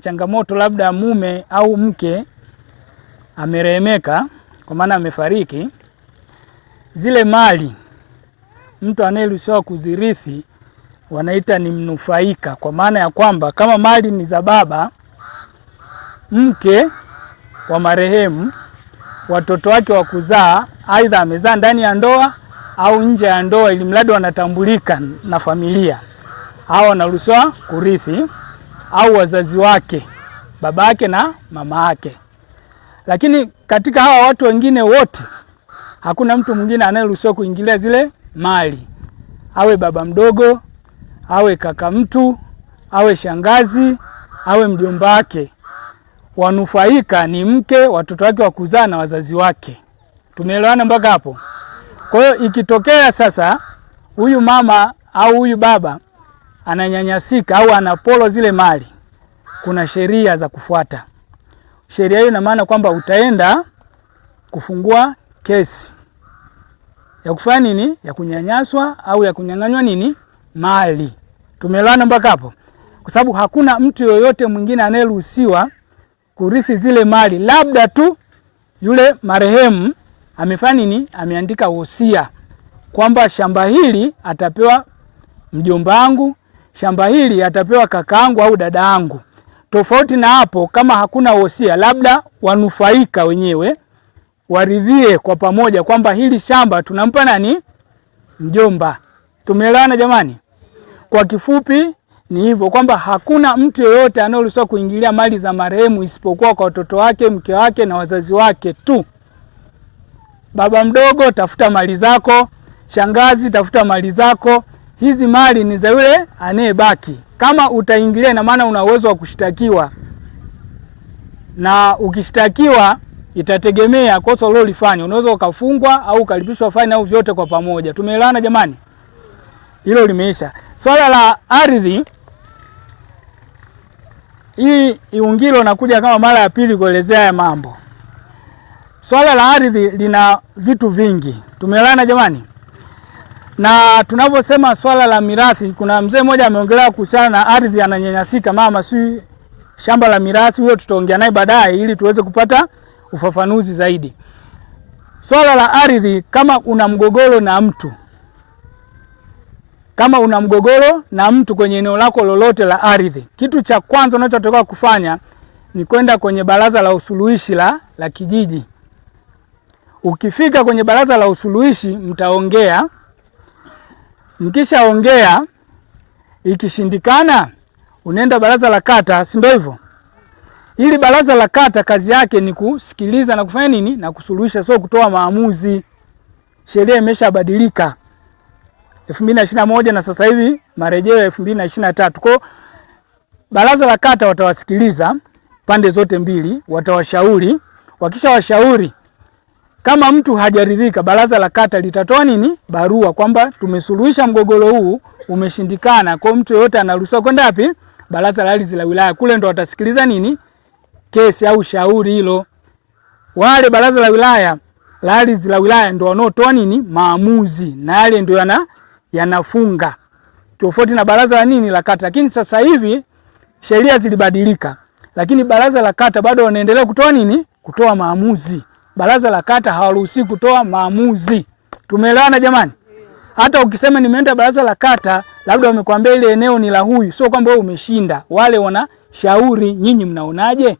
changamoto labda mume au mke amerehemeka kwa maana amefariki, zile mali mtu anayeruhusiwa kuzirithi wanaita ni mnufaika, kwa maana ya kwamba kama mali ni za baba, mke wa marehemu, watoto wake wa kuzaa, aidha amezaa ndani ya ndoa au nje ya ndoa, ili mradi wanatambulika na familia, hao wanaruhusiwa kurithi, au wazazi wake, baba yake na mama yake. Lakini katika hawa watu wengine wote hakuna mtu mwingine anayeruhusiwa kuingilia zile mali, awe baba mdogo, awe kaka mtu, awe shangazi, awe mjomba wake. Wanufaika ni mke, watoto wake wa kuzaa na wazazi wake. Tumeelewana mpaka hapo? Kwa hiyo ikitokea sasa huyu mama au huyu baba ananyanyasika au anapolo zile mali, kuna sheria za kufuata. Sheria hiyo ina maana kwamba utaenda kufungua kesi ya kufanya nini? Ya kunyanyaswa au ya kunyang'anywa nini? Mali. Tumeelewana mpaka hapo? Kwa sababu hakuna mtu yoyote mwingine anayeruhusiwa kurithi zile mali, labda tu yule marehemu amefanya nini? Ameandika wosia kwamba shamba hili atapewa mjomba wangu, shamba hili atapewa kakaangu au dada yangu. Tofauti na hapo, kama hakuna wosia, labda wanufaika wenyewe waridhie kwa pamoja kwamba hili shamba tunampa nani? Mjomba. Tumeelewana jamani? Kwa kifupi ni hivyo, kwamba hakuna mtu yeyote anayeruhusiwa kuingilia mali za marehemu isipokuwa kwa watoto wake, mke wake na wazazi wake tu. Baba mdogo, tafuta mali zako. Shangazi, tafuta mali zako. Hizi mali ni za yule anayebaki. Kama utaingilia, ina maana una uwezo wa kushtakiwa, na ukishtakiwa itategemea kosa ulilofanya. Unaweza ukafungwa au ukalipishwa faini au vyote kwa pamoja. Tumeelewana jamani? Hilo limeisha. Swala la ardhi, hii Iungilo nakuja kama mara ya pili kuelezea haya mambo. Swala la ardhi lina vitu vingi. Tumeelewana jamani? Na tunaposema swala la mirathi, kuna mzee mmoja ameongelea kuhusiana na ardhi ananyanyasika, mama si shamba la mirathi. Huyo tutaongea naye baadaye ili tuweze kupata ufafanuzi zaidi. Swala la ardhi, kama una mgogoro na mtu, kwenye eneo lako lolote la ardhi, kitu cha kwanza unachotakiwa kufanya ni kwenda kwenye baraza la usuluhishi la kijiji. Ukifika kwenye baraza la usuluhishi, mtaongea. Mkishaongea, ikishindikana, unaenda baraza la kata, si ndio hivyo? Ili baraza la kata kazi yake ni kusikiliza na kufanya nini? Na kusuluhisha, sio kutoa maamuzi. Sheria imeshabadilika 2021 na sasa hivi marejeo ya 2023. Kwa baraza la kata watawasikiliza pande zote mbili, watawashauri. Wakisha washauri, kama mtu hajaridhika, baraza la kata litatoa nini? Barua kwamba tumesuluhisha mgogoro huu, umeshindikana. Kwa mtu yote anaruhusiwa kwenda wapi? Baraza la ardhi la wilaya. Kule ndo watasikiliza nini? Kesi au shauri hilo. Wale baraza la wilaya la ardhi la wilaya ndo wanaotoa nini? Maamuzi, na yale ndo yanafunga. Tofauti na baraza la nini? La kata. Lakini sasa hivi sheria zilibadilika, lakini baraza la kata bado wanaendelea kutoa nini? Kutoa maamuzi. Baraza la kata hawaruhusi kutoa maamuzi. Tumeelewana jamani? Hata ukisema nimeenda baraza la kata, labda wamekwambia ile eneo ni la huyu, sio kwamba wewe umeshinda. Wale wanashauri, nyinyi mnaonaje?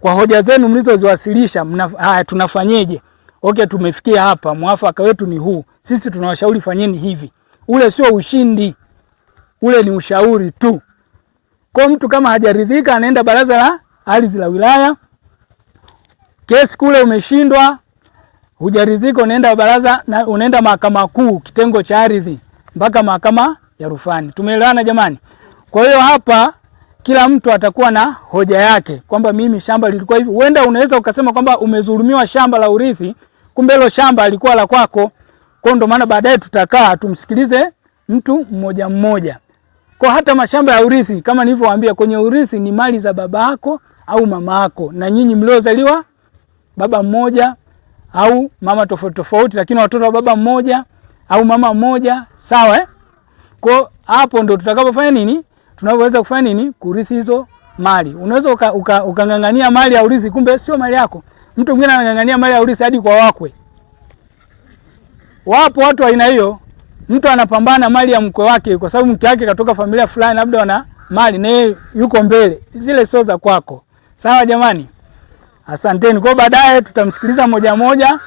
Kwa hoja zenu mlizoziwasilisha, haya tunafanyeje? Okay, tumefikia hapa, mwafaka wetu ni huu. Sisi tunawashauri fanyeni hivi. Ule sio ushindi. Ule ni ushauri tu. Kwa mtu kama hajaridhika, anaenda baraza la ardhi la wilaya. Kesi kule umeshindwa, hujaridhika, unaenda mahakama kuu, kitengo cha ardhi, mpaka mahakama ya rufani. Tumeelewana jamani? Kwa hiyo hapa kila mtu atakuwa na hoja yake kwamba mimi shamba lilikuwa hivi. Uenda unaweza ukasema kwamba umezulumiwa shamba la urithi, kumbe hilo shamba lilikuwa la kwako. Kwa ndo maana baadaye tutakaa tumsikilize mtu mmoja mmoja. Kwa hata mashamba ya urithi, kama nilivyowaambia, kwenye urithi ni mali za babako au mamako, na nyinyi mliozaliwa baba mmoja au mama tofauti tofauti, lakini watoto wa baba mmoja au mama mmoja, sawa? Kwa hapo ndo tutakapofanya nini? Tunaweza kufanya nini? Kurithi hizo mali. Unaweza ukang'ang'ania mali ya urithi, kumbe sio mali yako. Mtu mwingine anang'ang'ania mali ya urithi hadi kwa wakwe. Wapo watu wa aina hiyo. Mtu anapambana mali ya mkwe wake kwa sababu mke wake katoka familia fulani, labda wana mali na yeye yuko mbele. Zile sio za kwako. Sawa jamani? Asanteni. Kwa baadaye tutamsikiliza moja moja.